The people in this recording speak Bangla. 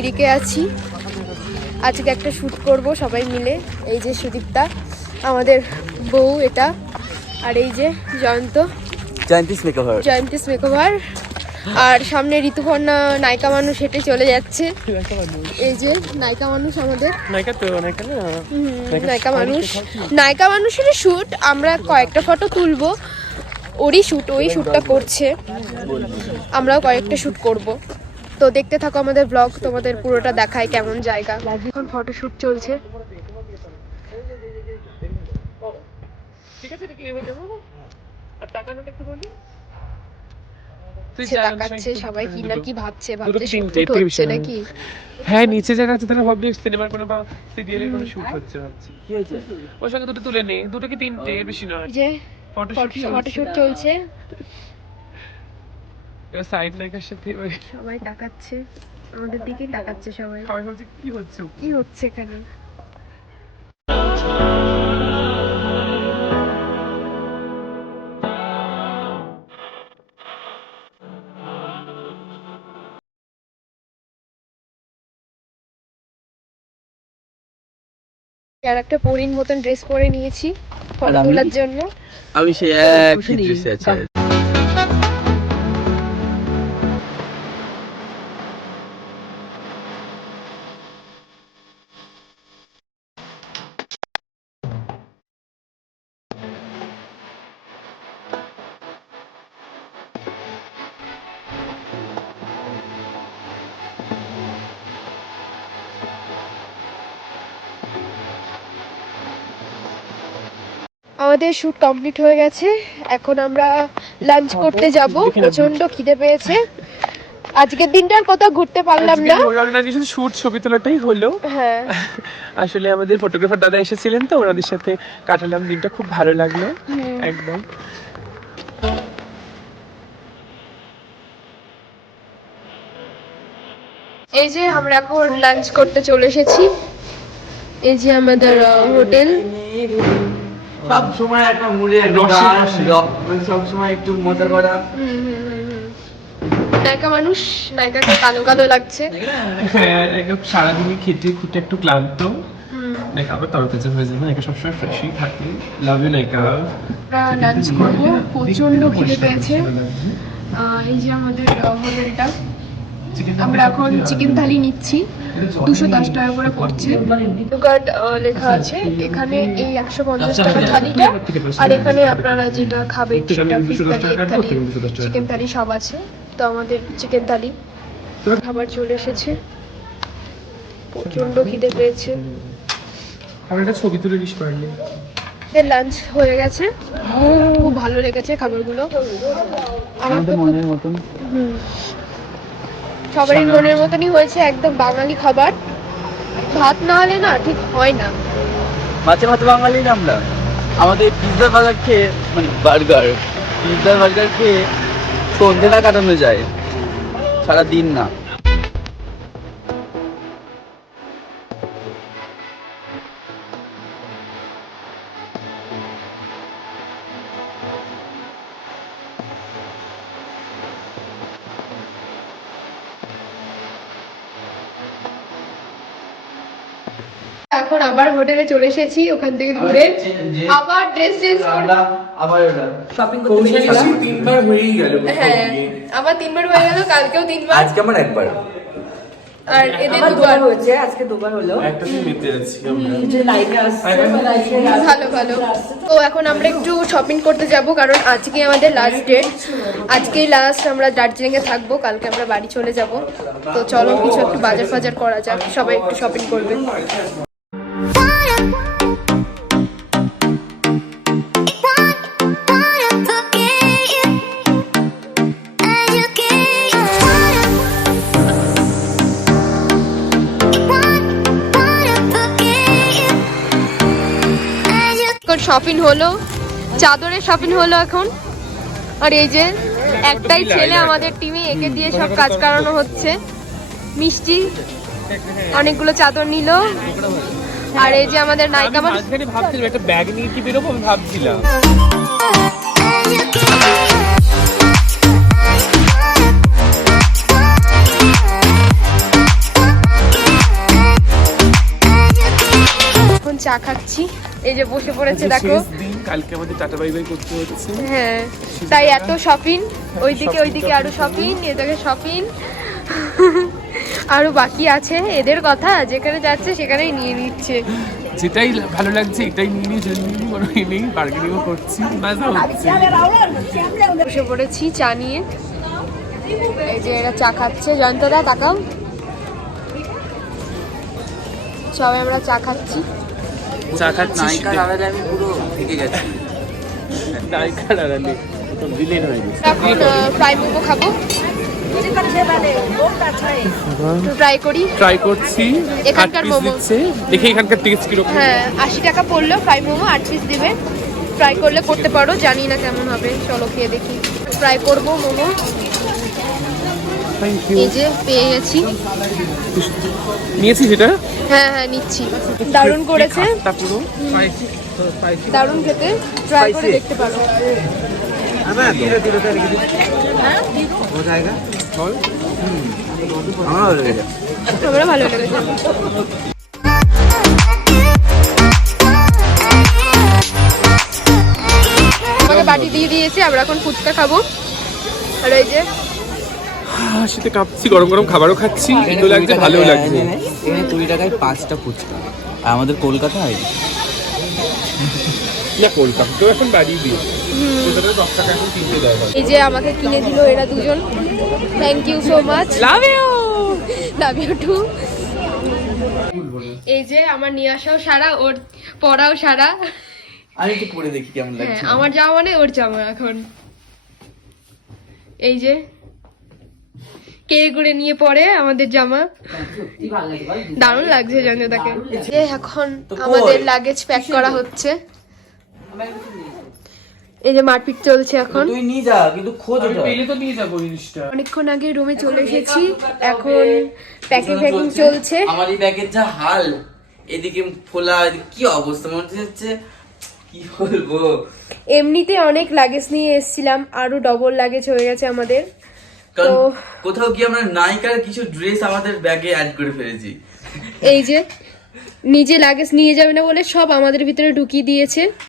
এদিকে আছি, আজকে একটা শ্যুট করব সবাই মিলে। এই যে সুদীপ্তা আমাদের বউ, এটা আর এই যে জয়ন্তীস মেকওভার, আর সামনে ঋতুপর্ণা নায়িকা মানুষ হেঁটে চলে যাচ্ছে। এই যে নায়িকা মানুষ, আমাদের নায়িকা মানুষের শ্যুট। আমরা কয়েকটা ফটো তুলবো, ওই শ্যুটটা করছে, আমরাও কয়েকটা শ্যুট করব। তো দেখতে থাকো আমাদের ব্লগ, তোমাদের পুরোটা দেখায় কেমন জায়গা। এখন ফটোশ্যুট চলছে। সবাই কি না কি ভাবছে নাকি। হ্যাঁ, নিচে যারা আছে তারা ভাববে সিনেমার কোনো বা সিরিয়ালের কোনো শুট হচ্ছে, ভাবছি কি হয়েছে ওর সঙ্গে দুটো তুলে নে, দুটো কি তিনটে, এর বেশি নয়। যে ফটোশুট চলছে, সাইড লাইকার সাথে সবাই তাকাচ্ছে আমাদের দিকে, তাকাচ্ছে সবাই, সবাই ভাবছে কি হচ্ছে এখানে। আর একটা পরীর মতন ড্রেস পরে নিয়েছি ফটো তোলার জন্য। আমি সেই একই ড্রেসে আছি। আমাদের শুট কমপ্লিট হয়ে গেছে, এখন আমরা লাঞ্চ করতে যাব। প্রচন্ড খিদে পেয়েছে, আজকের দিনটার কথা ঘুরতে পারলাম না, শুট ছবি তোলাটাই হলো। হ্যাঁ, আসলে আমাদের ফটোগ্রাফার দাদা এসেছিলেন, তো ওনাদের সাথে কাটালাম দিনটা, খুব ভালো লাগলো একদম। এই যে আমরা এখন লাঞ্চ করতে চলে এসেছি। এই যে আমাদের হোটেল। সব সময় একটা মুড়ে সব সময় একটু মজা করা। নায়িকা মানুষ, নায়িকাকে কালো কালো লাগছে। হ্যাঁ, সারাদিনে খেতে খুঁটে একটু ক্লান্ত, নায়িকা আবার তরতাজা হয়ে যাবে, নায়িকা সবসময় ফ্রেশই থাকে। লাভ ইউ নায়িকা। আমরা লাঞ্চ করবো, প্রচন্ড খিদে পেয়েছে। এই যে আমাদের হোটেলটা, আমরা এখন চিকেন থালি নিচ্ছি, 210 টাকা করে পড়ছে। মেনুকার্ড লেখা আছে এখানে, এই 150 টাকা থালিটা, আর এখানে আপনারা যেটা খাবেন সেটা ফিশ থালি, চিকেন থালি সব আছে। তো আমাদের চিকেন থালি খাবার চলে এসেছে, প্রচন্ড খিদে পেয়েছে। আমার একটা ছবি তুলে দিস পারলে। লাঞ্চ হয়ে গেছে, খুব ভালো লেগেছে খাবারগুলো, আমাদের মনের মতন। সবারই মনের মতনই হয়েছে, একদম বাঙালি খাবার। ভাত না হলে না ঠিক হয় না। মাঝে মাঝে বাঙালি না আমরা, আমাদের পিৎজা বার্গার খেয়ে, মানে পিৎজা বার্গার খেয়ে সন্ধ্যেটা কাটানো যায়, সারা দিন না। এখন আবার হোটেলে চলে এসেছি, ওখান থেকে ঘুরে আবার ড্রেস চেঞ্জ করে আবার শপিং করতে গেছিলাম। 3বার হয়েই গেল। হ্যাঁ, আবার 3বার হয়ে গেল, কালকেও 3বার, আজকে আমার একবার, আর এদের 2বার হয়েছে, আজকে 2বার হলো। একটা দিন নিতে যাচ্ছি আমরা। যে লাইট আসছে, ভালো ভালো। তো এখন আমরা একটু শপিং করতে যাব, কারণ আজকে আমাদের লাস্ট ডেট, আজকেই লাস্ট আমরা দার্জিলিং এ থাকবো, কালকে আমরা বাড়ি চলে যাব। তো চলো কিছু একটু বাজার ফাজার করা যাক, সবাই একটু শপিং করবে। শপিং হলো, চাদরের শপিং হলো এখন। আর এই যে একটাই ছেলে আমাদের টিমে, একে দিয়ে সব কাজ করানো হচ্ছে। মিষ্টি অনেকগুলো চাদর নিল, আর এই যে আমাদের নায়িকা মানুষ। ভাবছিলাম একটা ব্যাগ নিয়ে কি বেরোবো, আমি ভাবছিলাম। চা খাচ্ছি, এই যে বসে পড়েছে আজকে দেখো। শেষ দিন, কালকে আমাদের টাটা বাই বাই করতে হচ্ছে। হ্যাঁ, তাই এত শপিং, ওইদিকে আরো শপিং, এদিকে শপিং, আরো বাকি আছে। এদের কথা যেখানে যাচ্ছে সেখানেই নিয়ে নিচ্ছে। যেটাই ভালো লাগছে এটাই নিয়ে নিই, জন্য কোনো নেই, বার্গেনিংও করছি, মজা হচ্ছে। বসে পড়েছি চা নিয়ে, এই যে এরা চা খাচ্ছে। জয়ন্তদা তাকাও, সবাই আমরা চা খাচ্ছি। চা খাচ্ছি, নায়িকার আড়ালে আমি পুরো থেকে গেছি। নায়িকার আড়ালে তো ভিলেন হয়ে গেছে। এখন ফ্রাই মোমো খাবো, ট্রাই করি। ট্রাই করছি, এখানকার 8 পিস মোমো। দিচ্ছে, দেখি এখানকার টেস্ট কিরকম। হ্যাঁ 80 টাকা পড়লো ফ্রাই মোমো, 8 পিস দিবে। ফ্রাই করলে করতে পারো, জানি না কেমন হবে, চলো খেয়ে দেখি। ফ্রাই করবো মোমো, থ্যাংক ইউ। এই যে পেয়ে গেছি। নিয়েছি যেটা হ্যাঁ নিচ্ছি। দারুণ করেছে, তা পুরো দারুণ খেতে, ট্রাই করে দেখতে পারো। বল। আমরা ভালো লেগেছে। আমাকে বাটি দিয়ে দিয়েছে, আমরা এখন ফুচকা খাবো। আর এই যে শীতে কাঁপছি, গরম গরম খাবারও খাচ্ছি, ভালো লাগছে, ভালোও লাগছে। এখানে 20 টাকায় 5টা ফুচকা, আর আমাদের কলকাতায় না কলকাতা তো এখন বাড়িয়ে দিয়ে 10 টাকা এখন কিনতে দেয়। এই যে আমাকে কিনে দিল এরা দুজন, thank you so much, love you, love you too. এই যে আমার নিয়ে আসাও সারা, ওর পরাও সারা। আমি একটু পরে দেখি কেমন হ্যাঁ, লাগছে। আমার জামা মানে ওর জামা এখন। এই যে কে করে নিয়ে পরে আমাদের জামা, দারুণ লাগছে জয়ন্তদাকে। যে এখন আমাদের লাগেজ প্যাক করা হচ্ছে, এই যে মারপিট চলছে এখন। তুই নিয়ে যা, কিন্তু খোঁজ ওটা। পেলে তো নিয়ে যাবো জিনিসটা। অনেকক্ষণ আগে রুমে চলে এসেছি, এখন প্যাকিং চলছে। আমার এই ব্যাগের যা হাল, এদিকে ফোলা, এদিকে কি অবস্থা, মনে হচ্ছে কি বলবো। এমনিতে অনেক লাগেজ নিয়ে এসেছিলাম, আরো ডবল লাগেজ হয়ে গেছে আমাদের। কারণ তো কোথাও গিয়ে আমরা নায়িকার কিছু ড্রেস আমাদের ব্যাগে অ্যাড করে ফেলেছি। এই যে নিজে লাগেজ নিয়ে যাবে না বলে সব আমাদের ভিতরে ঢুকিয়ে দিয়েছে।